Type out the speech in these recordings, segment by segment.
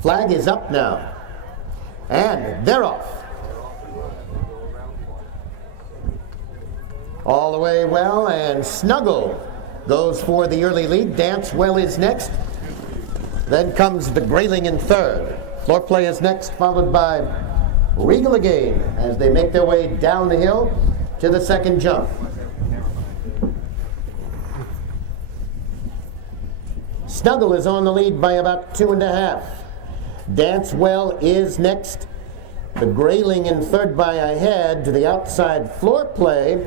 Flag is up now. And they're off. All the way well, and Snuggle goes for the early lead. Dance Well is next. Then comes the Grayling in third. Floor Play is next, followed by Regal again as they make their way down the hill to the second jump. Snuggle is on the lead by about 2.5. Dance Well is next. The Grayling in third by a head to the outside. Floor Play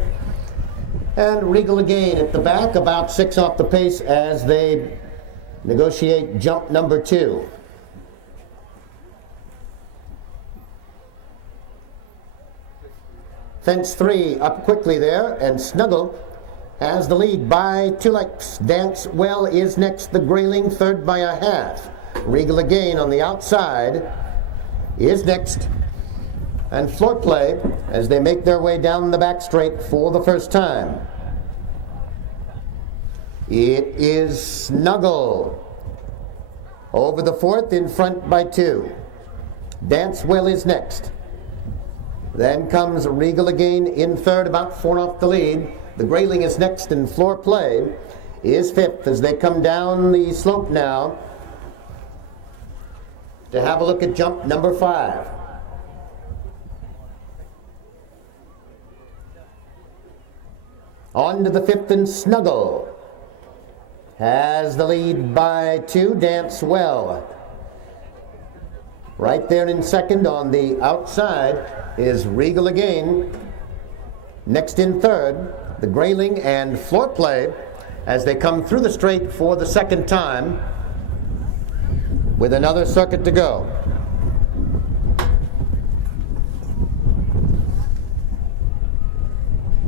and Regal again at the back, about 6 off the pace as they negotiate jump number 2. Fence 3 up quickly there, and Snuggle has the lead by 2 lengths. Dance Well is next. The Grayling third by a half. Regal again on the outside is next. And Floor Play as they make their way down the back straight for the first time. It is Snuggle over the fourth, in front by 2. Dance Well is next. Then comes Regal again in third, about 4 off the lead. The Grayling is next, and Floor Play is fifth as they come down the slope now to have a look at jump number 5. On to the fifth, and Snuggle has the lead by 2. Dance Well right there in second. On the outside is Regal again. Next in third, the Grayling and Floor Play as they come through the straight for the second time with another circuit to go.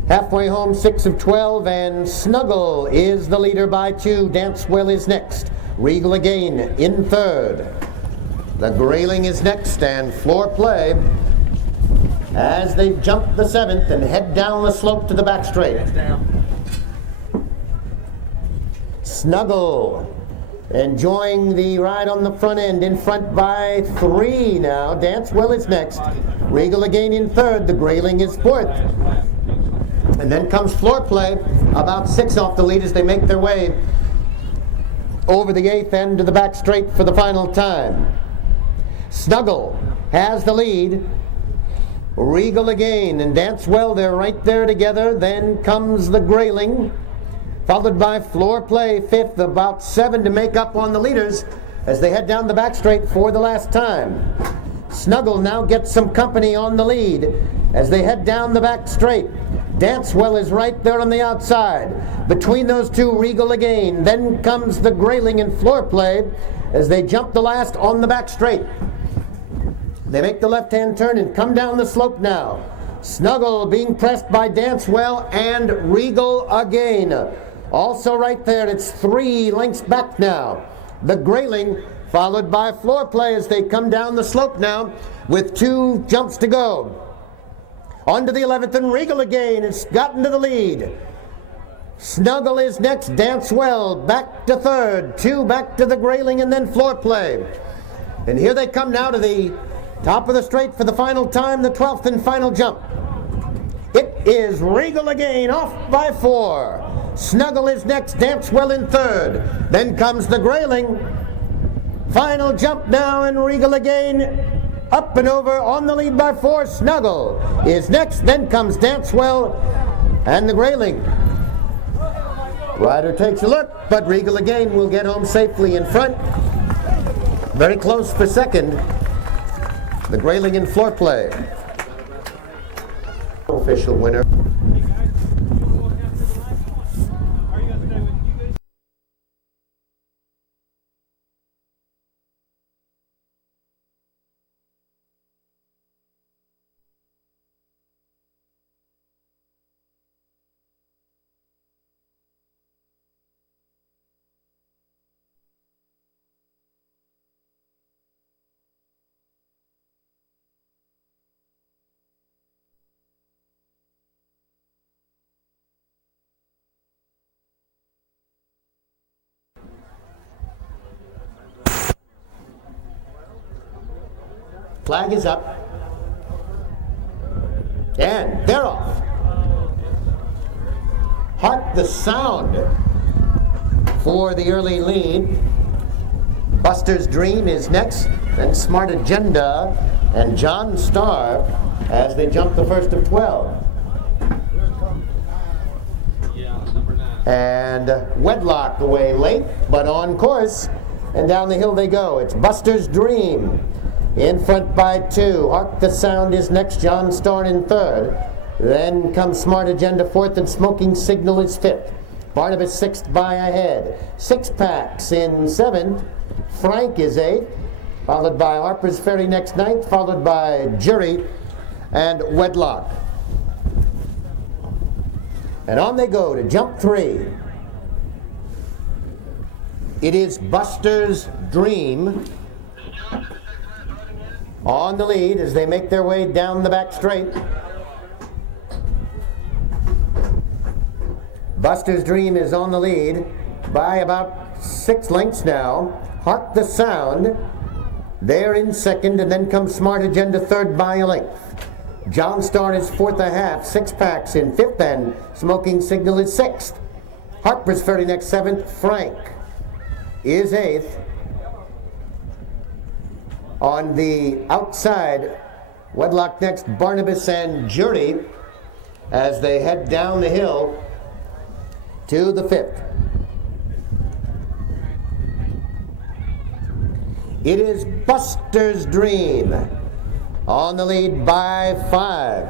Halfway home, 6 of 12, and Snuggle is the leader by 2. Dance Well is next. Regal again in third. The Grayling is next, and Floor Play as they jump the 7th and head down the slope to the back straight. Snuggle enjoying the ride on the front end, in front by 3 now. Dance Well is next. Regal again in third. The Grayling is fourth. And then comes Floor Play, about 6 off the lead as they make their way over the 8th end to the back straight for the final time. Snuggle has the lead. Regal again and Dance Well, they're right there together. Then comes the Grayling, followed by Floor Play, fifth, about 7 to make up on the leaders as they head down the back straight for the last time. Snuggle now gets some company on the lead as they head down the back straight. Dance Well is right there on the outside. Between those two, Regal again. Then comes the Grayling and Floor Play as they jump the last on the back straight. They make the left-hand turn and come down the slope now. Snuggle being pressed by Dance Well and Regal again. Also right there, it's 3 lengths back now. The Grayling followed by Floor Play as they come down the slope now with 2 jumps to go. On to the 11th, and Regal again has gotten to the lead. Snuggle is next. Dance Well back to third. 2 back to the Grayling, and then Floor Play. And here they come now to the top of the straight for the final time, the 12th and final jump. It is Regal again, off by 4. Snuggle is next. Dance Well in third. Then comes the Grayling. Final jump now, and Regal again up and over on the lead by 4. Snuggle is next. Then comes Dance Well and the Grayling. Rider takes a look, but Regal again will get home safely in front. Very close for second. The Grayling and Floor Play. Official winner. Flag is up. And they're off. Hark the Sound for the early lead. Buster's Dream is next, then Smart Agenda and John Starr as they jump the first of 12. And Wedlock away late, but on course, and down the hill they go. It's Buster's Dream in front by 2. Hark the Sound is next, John Starr in third. Then comes Smart Agenda fourth, and Smoking Signal is fifth. Barnabas sixth by a head. Six Packs in seventh. Frank is eighth, followed by Harper's Ferry next ninth, followed by Jury and Wedlock. And on they go to jump 3. It is Buster's Dream on the lead as they make their way down the back straight. Buster's Dream is on the lead by about 6 lengths now. Hark the Sound, they're in second, and then comes Smart Agenda third by a length. John Starr is fourth a half. 6 Packs in fifth, and Smoking Signal is sixth. Harper's Ferry next seventh. Frank is eighth. On the outside, Wedlock next, Barnabas and Jury as they head down the hill to the fifth. It is Buster's Dream on the lead by 5.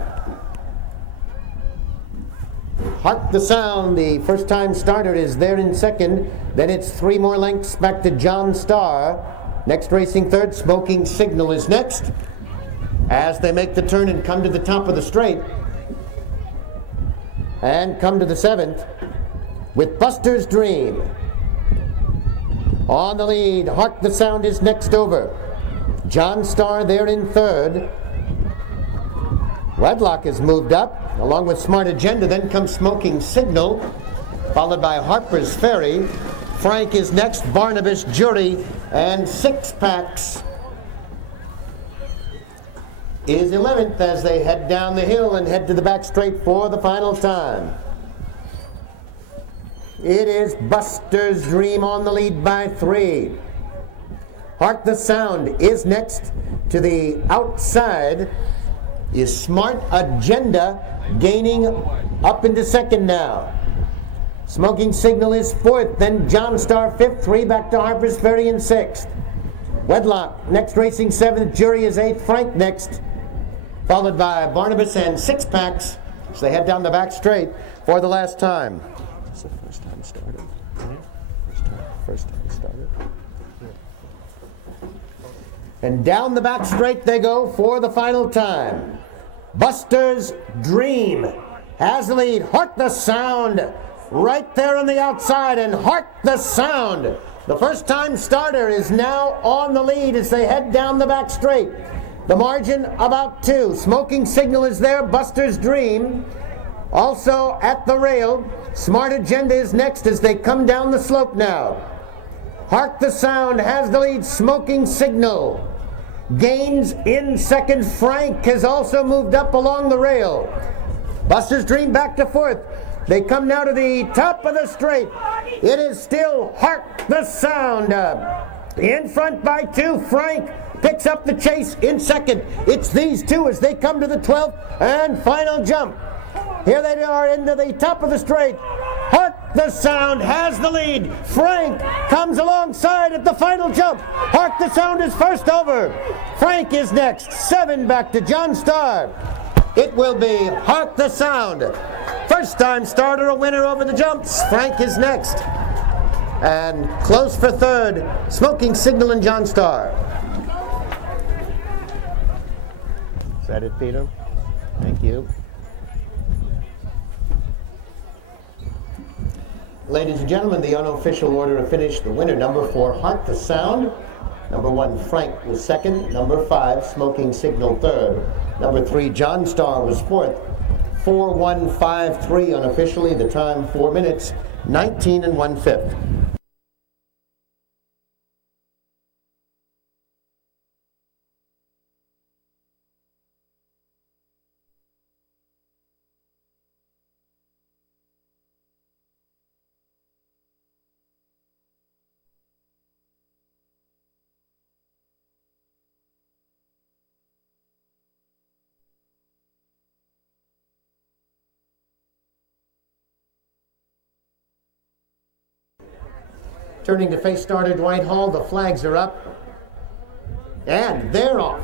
Hark the Sound, the first time starter, is there in second. Then it's 3 more lengths back to John Starr. Next racing third, Smoking Signal is next. As they make the turn and come to the top of the straight. And come to the 7th with Buster's Dream. On the lead, Hark the Sound is next over. John Starr there in third. Wedlock has moved up, along with Smart Agenda. Then comes Smoking Signal, followed by Harper's Ferry. Frank is next, Barnabas, Jury, and 6 Packs is 11th as they head down the hill and head to the back straight for the final time. It is Buster's Dream on the lead by 3. Hark the Sound is next. To the outside is Smart Agenda, gaining up into second now. Smoking Signal is fourth, then John Starr fifth, 3 back to Harper's Ferry in sixth. Wedlock next racing 7th, Jury is 8th, Frank next, followed by Barnabas and 6 Packs. So they head down the back straight for the last time. It's the first time started. First time started. And down the back straight they go for the final time. Buster's Dream has the lead. Hark the Sound right there on the outside, and Hark the Sound, the first time starter, is now on the lead as they head down the back straight. The margin about 2. Smoking Signal is there. Buster's Dream also at the rail. Smart Agenda is next as they come down the slope now. Hark the Sound has the lead. Smoking Signal gains in second. Frank has also moved up along the rail. Buster's Dream back to fourth. They come now to the top of the straight. It is still Hark the Sound. In front by 2. Frank picks up the chase in second. It's these two as they come to the 12th and final jump. Here they are into the top of the straight. Hark the Sound has the lead. Frank comes alongside at the final jump. Hark the Sound is first over. Frank is next. 7 back to John Starr. It will be Hark the Sound. First time starter, a winner over the jumps. Frank is next. And close for third, Smoking Signal and John Starr. Is that it, Peter? Thank you. Ladies and gentlemen, the unofficial order of finish. The winner, number 4, Hark the Sound. Number 1, Frank was second. Number 5, Smoking Signal third. Number 3, John Starr was fourth. 4-1-5-3 unofficially. The time 4 minutes, 19 1/5. Turning to face starter Dwight Hall, the flags are up. And they're off.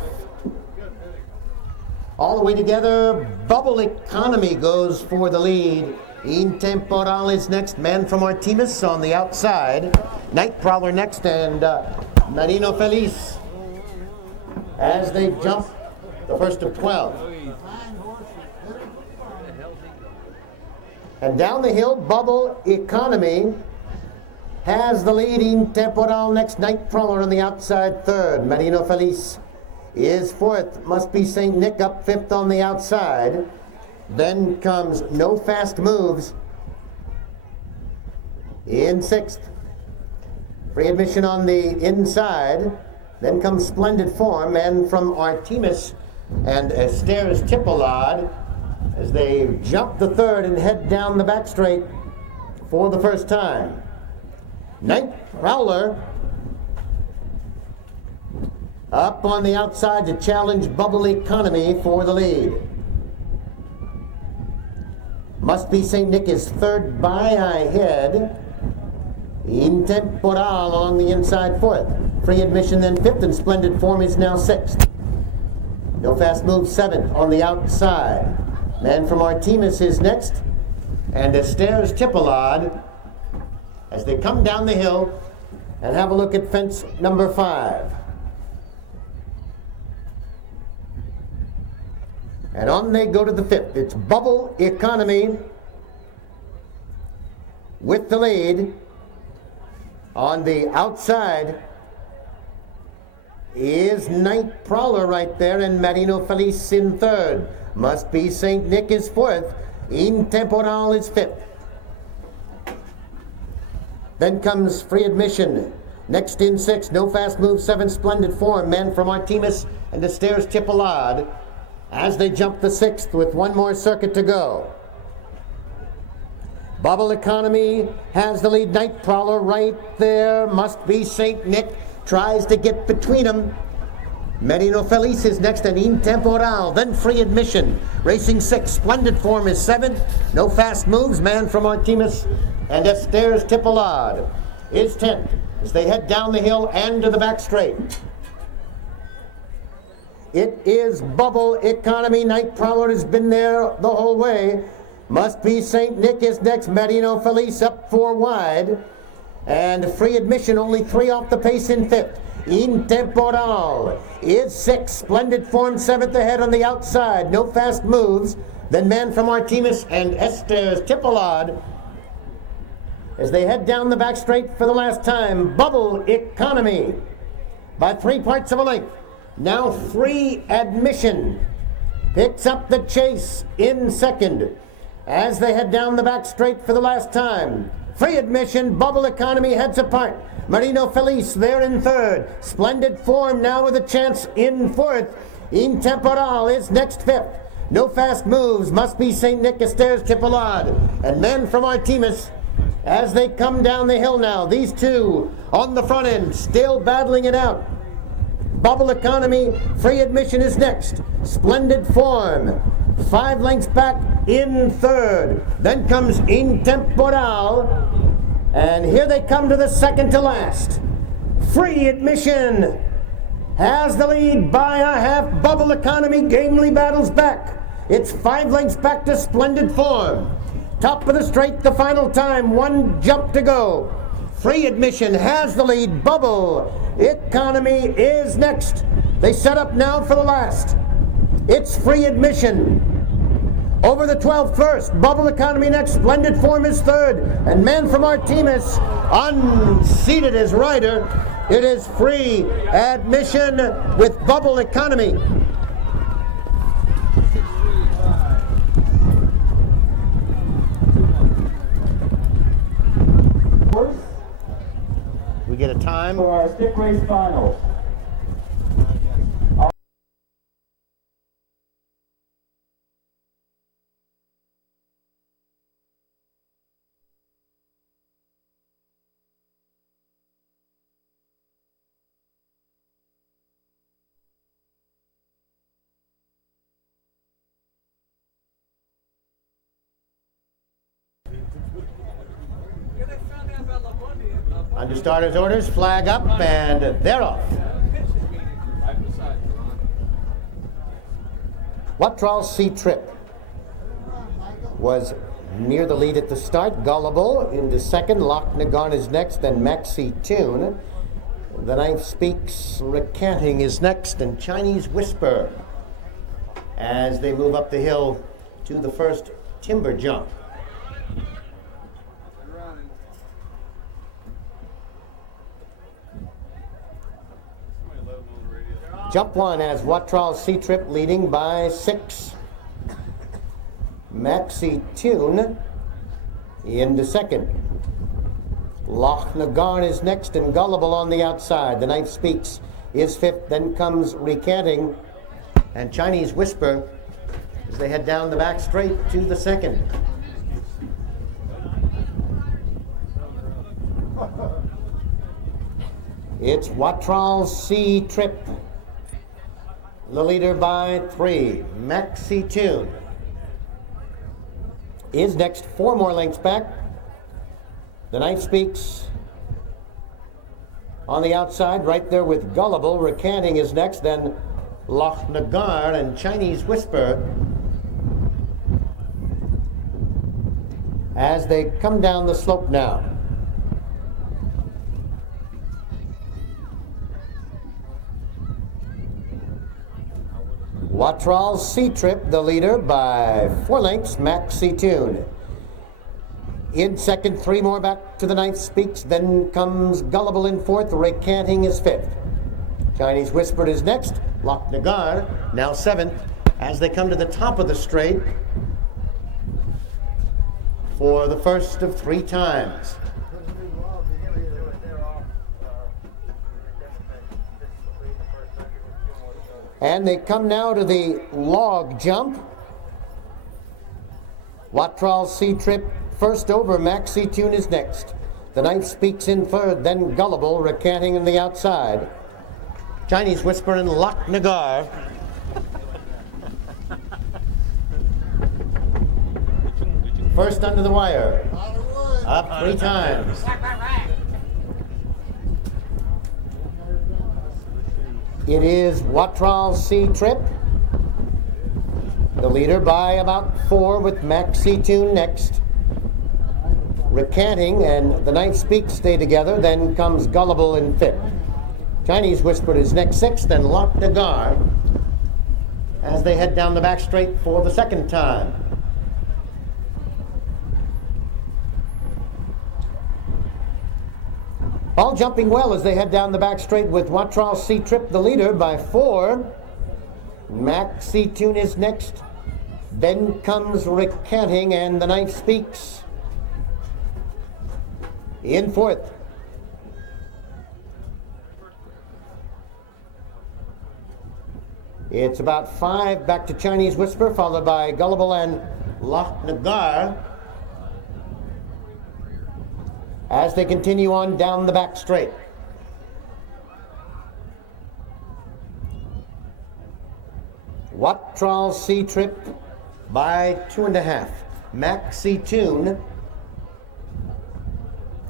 All the way together, Bubble Economy goes for the lead. In Temporal is next, Man from Artemis on the outside. Night Prowler next, and Marino Feliz as they jump the first of 12. And down the hill, Bubble Economy has the lead. In Temporal next, Night Prowler on the outside third. Marino Feliz is fourth. Must Be St. Nick up fifth on the outside. Then comes No Fast Moves in sixth. Free Admission on the inside. Then comes Splendid Form, and from Artemis and Esther's Tipolad as they jump the third and head down the back straight for the first time. Night Prowler up on the outside to challenge Bubble Economy for the lead. Must Be St. Nick is third by ahead. In Temporal along the inside fourth. Free Admission then fifth, and Splendid Form is now sixth. No Fast Move seventh on the outside. Man from Artemis is next, and Esther's Tipolad as they come down the hill and have a look at fence number 5. And on they go to the fifth. It's Bubble Economy with the lead. On the outside is Night Prowler right there, and Marino Feliz in third. Must Be St. Nick is fourth. In Temporal is fifth. Then comes Free Admission. Next in sixth, No Fast Move seventh, Splendid Form, Man from Artemis and Esther's Tipolad as they jump the sixth with one more circuit to go. Bubble Economy has the lead. Night Prowler right there. Must Be St. Nick tries to get between them. Marino Feliz is next, and In Temporal. Then Free Admission. Racing sixth. Splendid Form is seventh. No Fast Moves, Man from Artemis and Esther's Tipolad is 10th as they head down the hill and to the back straight. It is Bubble Economy. Night Prowler has been there the whole way. Must Be St. Nick is next. Marino Feliz up 4 wide. And Free Admission only 3 off the pace in fifth. In Temporal is sixth. Splendid Form 7th ahead on the outside. No Fast Moves. Then Man from Artemis and Esther's Tipolad as they head down the back straight for the last time. Bubble Economy by 3 parts of a length. Now Free Admission picks up the chase in second as they head down the back straight for the last time. Free Admission, Bubble Economy heads apart. Marino Feliz there in third. Splendid Form now with a chance in fourth. In Temporal is next fifth. No Fast Moves, Must Be St. Nick, Esther's Tipolad, and Man from Artemis as they come down the hill now. These two on the front end still battling it out. Bubble Economy, Free Admission is next. Splendid Form 5 lengths back in third. Then comes In Temporal, and here they come to the second to last. Free Admission has the lead by a half. Bubble Economy gamely battles back. It's 5 lengths back to Splendid Form. Top of the straight the final time, 1 jump to go. Free Admission has the lead. Bubble Economy is next. They set up now for the last. It's Free Admission over the 12th first. Bubble Economy next. Splendid Form is third. And Man from Artemis unseated his rider. It is Free Admission with Bubble Economy. We get a time for our stick race finals. Under starter's orders, flag up, and they're off. Wattrall C Trip was near the lead at the start. Gullible into second. Lochnagarn is next, then Maxi Tune. The ninth Speaks Recanting is next, and Chinese Whisper as they move up the hill to the first timber jump. Jump one has Wattrall C Trip leading by 6. Maxi Tune into second. Lochnagarn is next, and Gullible on the outside. The ninth Speaks is fifth. Then comes Recanting and Chinese Whisper as they head down the back straight to the second. It's Wattrall C Trip, the leader by 3. Maxi Tune is next, 4 more lengths back. The ninth Speaks on the outside, right there with Gullible. Recanting is next, then Lochnagarn and Chinese Whisper as they come down the slope now. Wattrall C Trip, the leader by 4 lengths. Maxi Tune in second, 3 more back to the ninth Speaks. Then comes Gullible in fourth. Recanting is fifth. Chinese Whisper is next. Lochnagarn now 7th as they come to the top of the straight for the first of 3 times. And they come now to the log jump. Wattrall C Trip first over. Maxi Tune is next. The ninth Speaks in third, then Gullible. Recanting on the outside. Chinese Whisper and Lochnagarn. First under the wire. Up 3 times. It is Wattrall C Trip, the leader by about 4, with Maxi Tune next. Recanting and the ninth Speaks stay together. Then comes Gullible in 5th. Chinese Whisper is next, 6th, and Lochnagarn as they head down the back straight for the second time. All jumping well as they head down the back straight, with Wattrall C Trip the leader by 4. Maxi Tune is next. Then comes Recanting and the ninth Speaks in 4th. It's about 5 back to Chinese Whisper, followed by Gullible and Lochnagarn as they continue on down the back straight. Wattrall C Trip by 2.5. Maxi Tune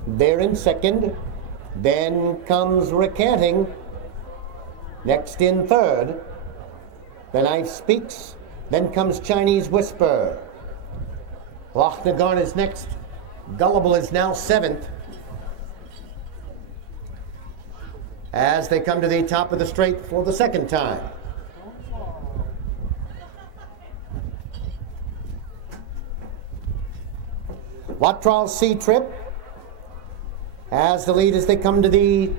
there in second. Then comes Recanting next in third. The ninth Speaks. Then comes Chinese Whisper. Lochnagarn is next. Gullible is now 7th as they come to the top of the straight for the second time. Wattrall C Trip has the lead as they come to the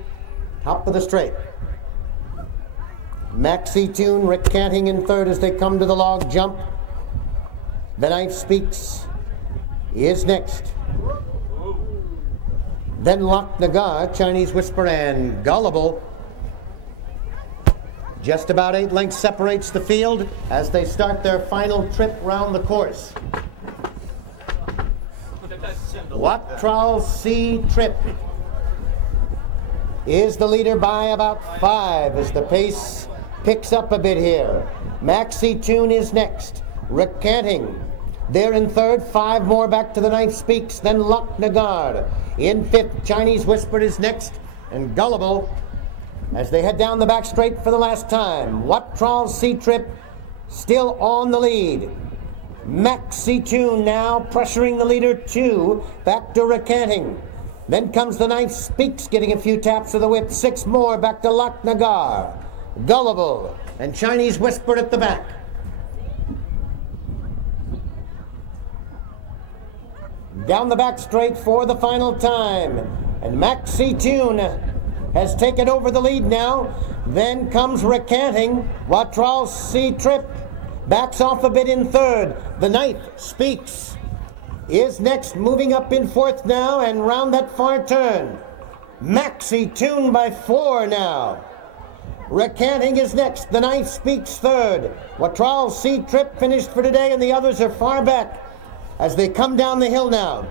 top of the straight. Maxi Tune Recanting in third as they come to the log jump. The ninth Speaks is next. Then Lochnagarn, Chinese Whisper, and Gullible. Just about 8 lengths separates the field as they start their final trip round the course. Wattrall C Trip is the leader by about 5 as the pace picks up a bit here. Maxi Tune is next. Recanting, There in third, 5 more back to the ninth Speaks, then Hagyard. In fifth, Chinese Whisper is next, and Gullible as they head down the back straight for the last time. Watral's Sea Trip still on the lead. Maxi Tune now pressuring the leader 2, back to Recanting. Then comes the ninth Speaks, getting a few taps of the whip. 6 more back to Hagyard, Gullible, and Chinese Whisper at the back. Down the back straight for the final time, and Maxi Tune has taken over the lead now. Then comes Recanting. Watral's Sea Trip backs off a bit in third. The ninth Speaks is next, moving up in fourth now, and round that far turn. Maxi Tune by 4 now. Recanting is next. The ninth Speaks third. Watral's Sea Trip finished for today, and the others are far back as they come down the hill now.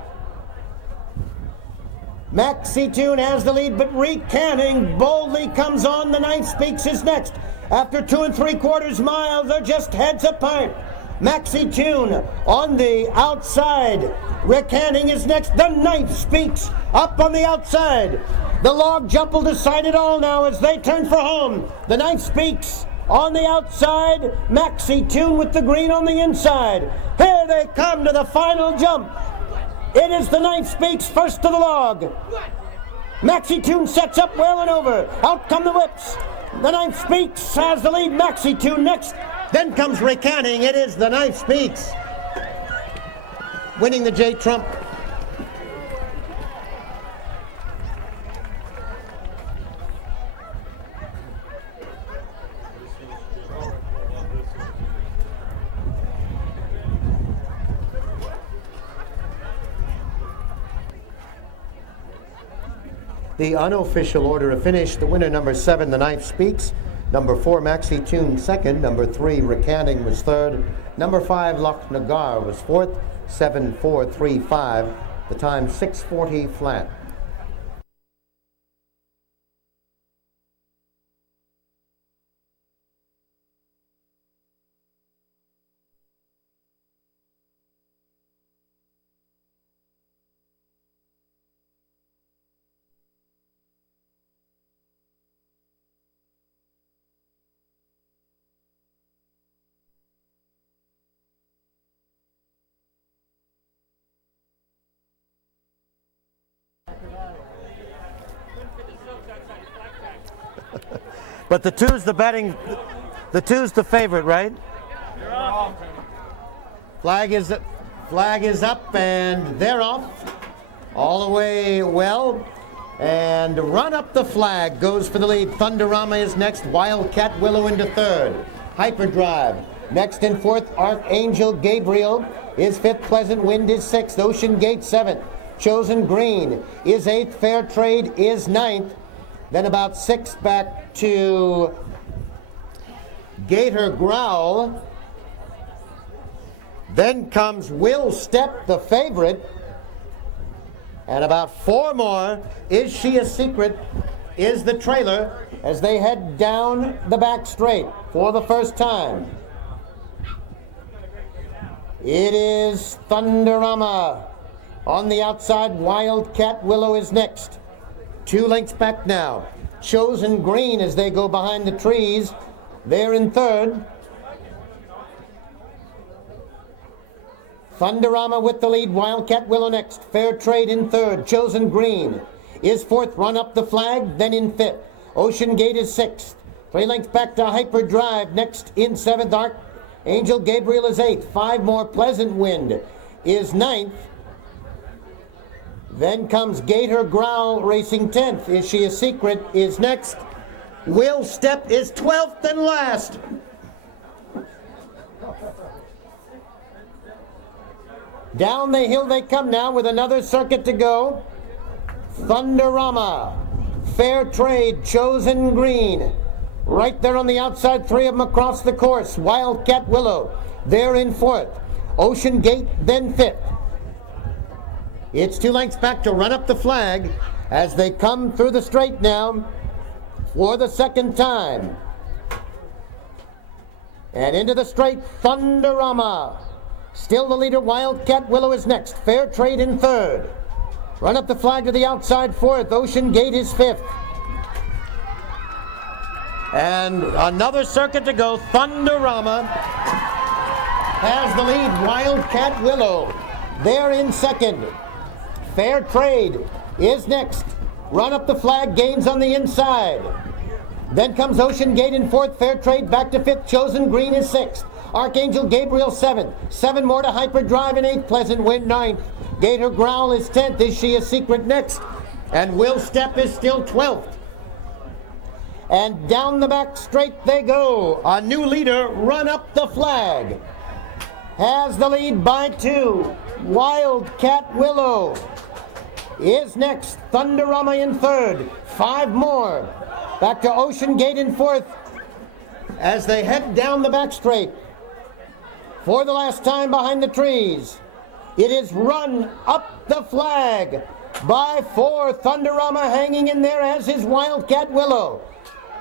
Maxi Tune has the lead, but Recanting boldly comes on. The ninth Speaks is next. After 2 3/4 miles, they're just heads apart. Maxi Tune on the outside. Recanting is next. The ninth Speaks up on the outside. The log jump will decide it all now as they turn for home. The ninth Speaks on the outside. Maxi Tune with the green on the inside. Here they come to the final jump. It is the ninth Speaks first to the log. Maxi Tune sets up well and over. Out come the whips. The ninth Speaks has the lead. Maxi Tune next. Then comes Recanting. It is the ninth Speaks winning the J Trump. The unofficial order of finish, the winner number 7, the ninth Speaks. Number 4, Maxi Tune second. Number 3, Recanting was third. Number 5, Hagyard was fourth. 7-4-3-5. The time 6:40 flat. But the 2's the betting, the 2's the favorite, right? Flag is up, and they're off. All the way well. And run up the flag goes for the lead. Thunderama is next. Wildcat Willow into third. Hyperdrive next in fourth. Archangel Gabriel is fifth. Pleasant Wind is sixth. Ocean Gate seventh. Chosen Green is eighth. Fair Trade is ninth. Then about 6 back to Gator Growl. Then comes Will Step, the favorite. And about 4 more. Is She a Secret is the trailer as they head down the back straight for the first time. It is Thunderama on the outside. Wildcat Willow is next. 2 lengths back now. Chosen Green as they go behind the trees. They're in third. Thunderama with the lead. Wildcat Willow next. Fair Trade in third. Chosen Green is fourth. Run up the flag, then in fifth. Ocean Gate is sixth. 3 lengths back to Hyperdrive. Next in seventh. Archangel Gabriel is eighth. 5 more. Pleasant Wind is ninth. Then comes Gator Growl racing 10th. Is She a Secret is next. Will Step is 12th and last. Down the hill they come now with another circuit to go. Thunderama, Fair Trade, Chosen Green. Right there on the outside, 3 of them across the course. Wildcat Willow, they're in fourth. Ocean Gate, then fifth. It's 2 lengths back to run up the flag as they come through the straight now for the second time. And into the straight, Thunderama Still the leader, Wildcat Willow is next. Fair Trade in third. Run up the flag to the outside fourth. Ocean Gate is fifth. And another circuit to go. Thunderama has the lead. Wildcat Willow, they're in second. Fair Trade is next. Run up the flag, gains on the inside. Then comes Ocean Gate in fourth. Fair Trade back to fifth. Chosen Green is sixth. Archangel Gabriel seventh. 7 more to Hyperdrive in eighth. Pleasant Wind ninth. Gator Growl is 10th. Is She a Secret next? And Will Step is still 12th. And down the back straight they go. A new leader, Run Up the Flag, has the lead by 2. Wildcat Willow is next. Thunderama in third. 5 more. Back to Ocean Gate in fourth as they head down the back straight. For the last time behind the trees, it is Run Up the Flag by 4. Thunderama hanging in there, as is Wildcat Willow.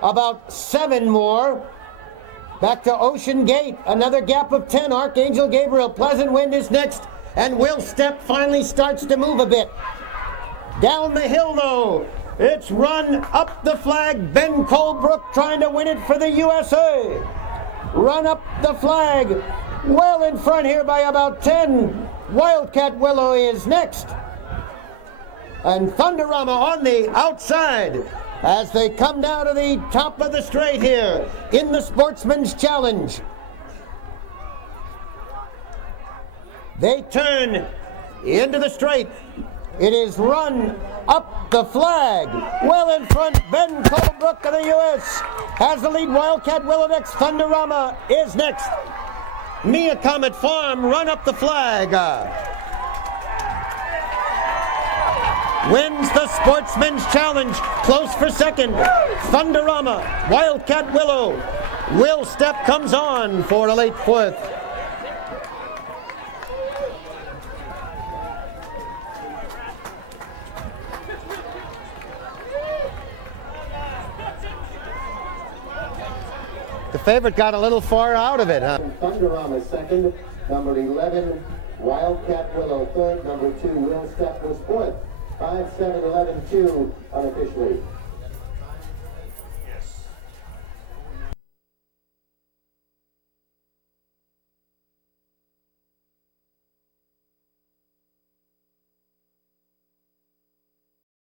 About 7 more. Back to Ocean Gate, another gap of 10. Archangel Gabriel, Pleasant Wind is next, and Will Step finally starts to move a bit. Down the hill though, it's Run Up the Flag. Ben Colebrook trying to win it for the USA. Run Up the Flag, well in front here by about 10. Wildcat Willow is next. And Thunderama on the outside as they come down to the top of the straight here in the Sportsman's Challenge. They turn into the straight. It is Run Up the Flag. Well in front, Ben Colebrook of the U.S. has the lead. Wildcat Willow next. Thunderama is next. Mia Comet Farm, Run Up the Flag. Wins the Sportsman's Challenge. Close for second. Thunderama, Wildcat Willow. Will Step comes on for a late fourth. The favorite got a little far out of it, huh? Thunderama second, number 11, Wildcat Willow third, number 2, Will Step was fourth. 5-7-11-2 unofficially.